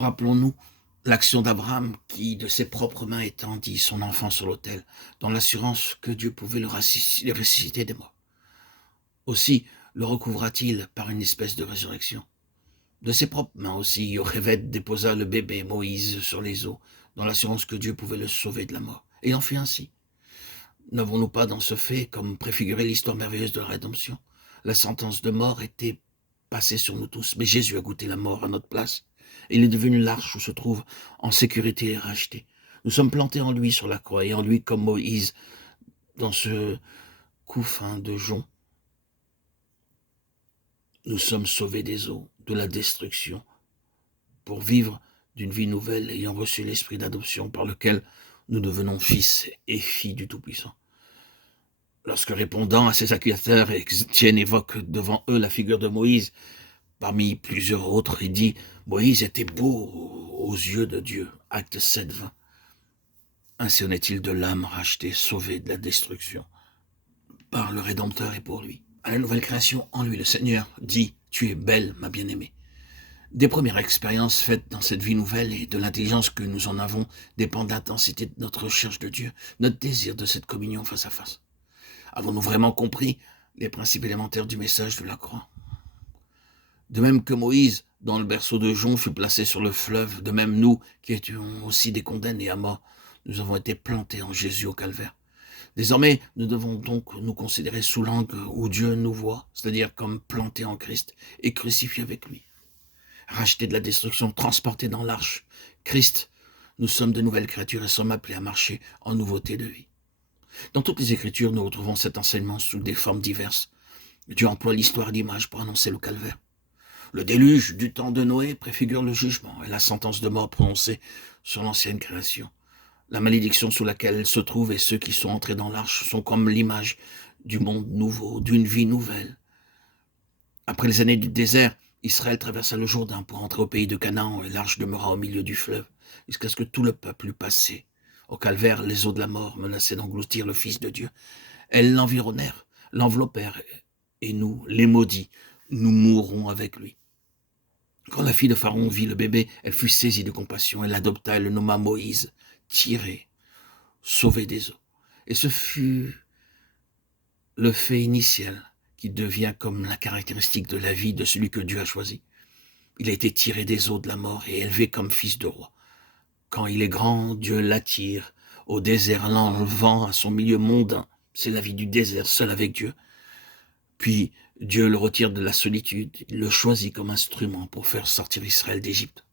Rappelons-nous l'action d'Abraham qui, de ses propres mains, étendit son enfant sur l'autel, dans l'assurance que Dieu pouvait le ressusciter des morts. Aussi le recouvra-t-il par une espèce de résurrection. De ses propres mains aussi, Yocheved déposa le bébé Moïse sur les eaux, dans l'assurance que Dieu pouvait le sauver de la mort. Et il en fut ainsi. N'avons-nous pas dans ce fait comme préfiguré l'histoire merveilleuse de la rédemption? La sentence de mort était passée sur nous tous, mais Jésus a goûté la mort à notre place. Il est devenu l'arche où se trouve en sécurité et racheté. Nous sommes plantés en lui sur la croix, et en lui comme Moïse, dans ce couffin de jonc. Nous sommes sauvés des eaux, de la destruction, pour vivre d'une vie nouvelle, ayant reçu l'esprit d'adoption par lequel nous devenons fils et filles du Tout-Puissant. Lorsque répondant à ses accusateurs, Étienne évoque devant eux la figure de Moïse, parmi plusieurs autres, il dit « Moïse était beau aux yeux de Dieu ». Acte 7, 20. Ainsi en est-il de l'âme rachetée, sauvée de la destruction par le Rédempteur et pour lui. À la nouvelle création, en lui, le Seigneur dit « Tu es belle, ma bien-aimée ». Des premières expériences faites dans cette vie nouvelle et de l'intelligence que nous en avons dépend de l'intensité de notre recherche de Dieu, notre désir de cette communion face à face. Avons-nous vraiment compris les principes élémentaires du message de la croix? De même que Moïse, dans le berceau de jonc, fut placé sur le fleuve, de même nous, qui étions aussi des condamnés à mort, nous avons été plantés en Jésus au calvaire. Désormais, nous devons donc nous considérer sous l'angle où Dieu nous voit, c'est-à-dire comme plantés en Christ et crucifiés avec lui. Rachetés de la destruction, transportés dans l'arche. Christ, nous sommes de nouvelles créatures et sommes appelés à marcher en nouveauté de vie. Dans toutes les Écritures, nous retrouvons cet enseignement sous des formes diverses. Dieu emploie l'histoire d'image pour annoncer le calvaire. Le déluge du temps de Noé préfigure le jugement et la sentence de mort prononcée sur l'ancienne création. La malédiction sous laquelle elle se trouve et ceux qui sont entrés dans l'arche sont comme l'image du monde nouveau, d'une vie nouvelle. Après les années du désert, Israël traversa le Jourdain pour entrer au pays de Canaan et l'arche demeura au milieu du fleuve, jusqu'à ce que tout le peuple eût passé. Au calvaire, les eaux de la mort menaçaient d'engloutir le Fils de Dieu. Elles l'environnèrent, l'enveloppèrent, et nous, les maudits, nous mourrons avec lui. Quand la fille de Pharaon vit le bébé, elle fut saisie de compassion, elle l'adopta, elle le nomma Moïse, tiré, sauvé des eaux. Et ce fut le fait initial qui devient comme la caractéristique de la vie de celui que Dieu a choisi. Il a été tiré des eaux de la mort et élevé comme fils de roi. Quand il est grand, Dieu l'attire au désert, l'enlevant à son milieu mondain. C'est la vie du désert, seul avec Dieu. Puis Dieu le retire de la solitude, il le choisit comme instrument pour faire sortir Israël d'Égypte.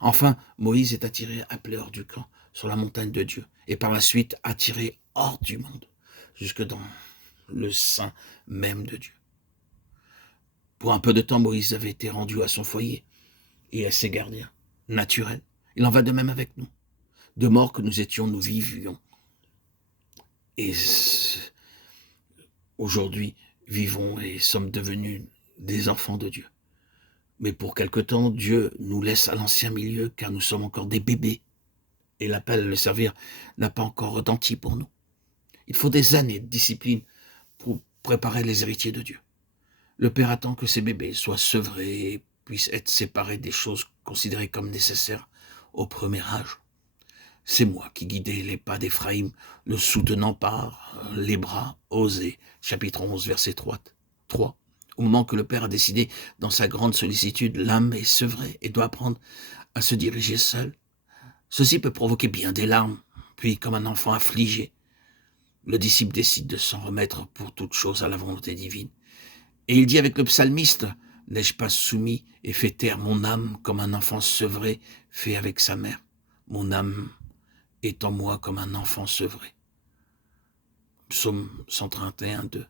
Enfin, Moïse est attiré, appelé hors du camp, sur la montagne de Dieu, et par la suite attiré hors du monde, jusque dans le sein même de Dieu. Pour un peu de temps, Moïse avait été rendu à son foyer et à ses gardiens naturels. Il en va de même avec nous. De mort que nous étions, nous vivions. Et aujourd'hui, vivons et sommes devenus des enfants de Dieu. Mais pour quelque temps, Dieu nous laisse à l'ancien milieu, car nous sommes encore des bébés. Et l'appel à le servir n'a pas encore retenti pour nous. Il faut des années de discipline pour préparer les héritiers de Dieu. Le Père attend que ses bébés soient sevrés et puissent être séparés des choses considérées comme nécessaires au premier âge. C'est moi qui guidais les pas d'Éphraïm, le soutenant par les bras. Osée, chapitre 11, verset 3. Au moment que le Père a décidé, dans sa grande sollicitude, l'âme est sevrée et doit apprendre à se diriger seule. Ceci peut provoquer bien des larmes, puis comme un enfant affligé, le disciple décide de s'en remettre pour toute chose à la volonté divine. Et il dit avec le psalmiste, « N'ai-je pas soumis et fait taire mon âme comme un enfant sevré fait avec sa mère? Mon âme est en moi comme un enfant sevré. » Psaume 131, 2.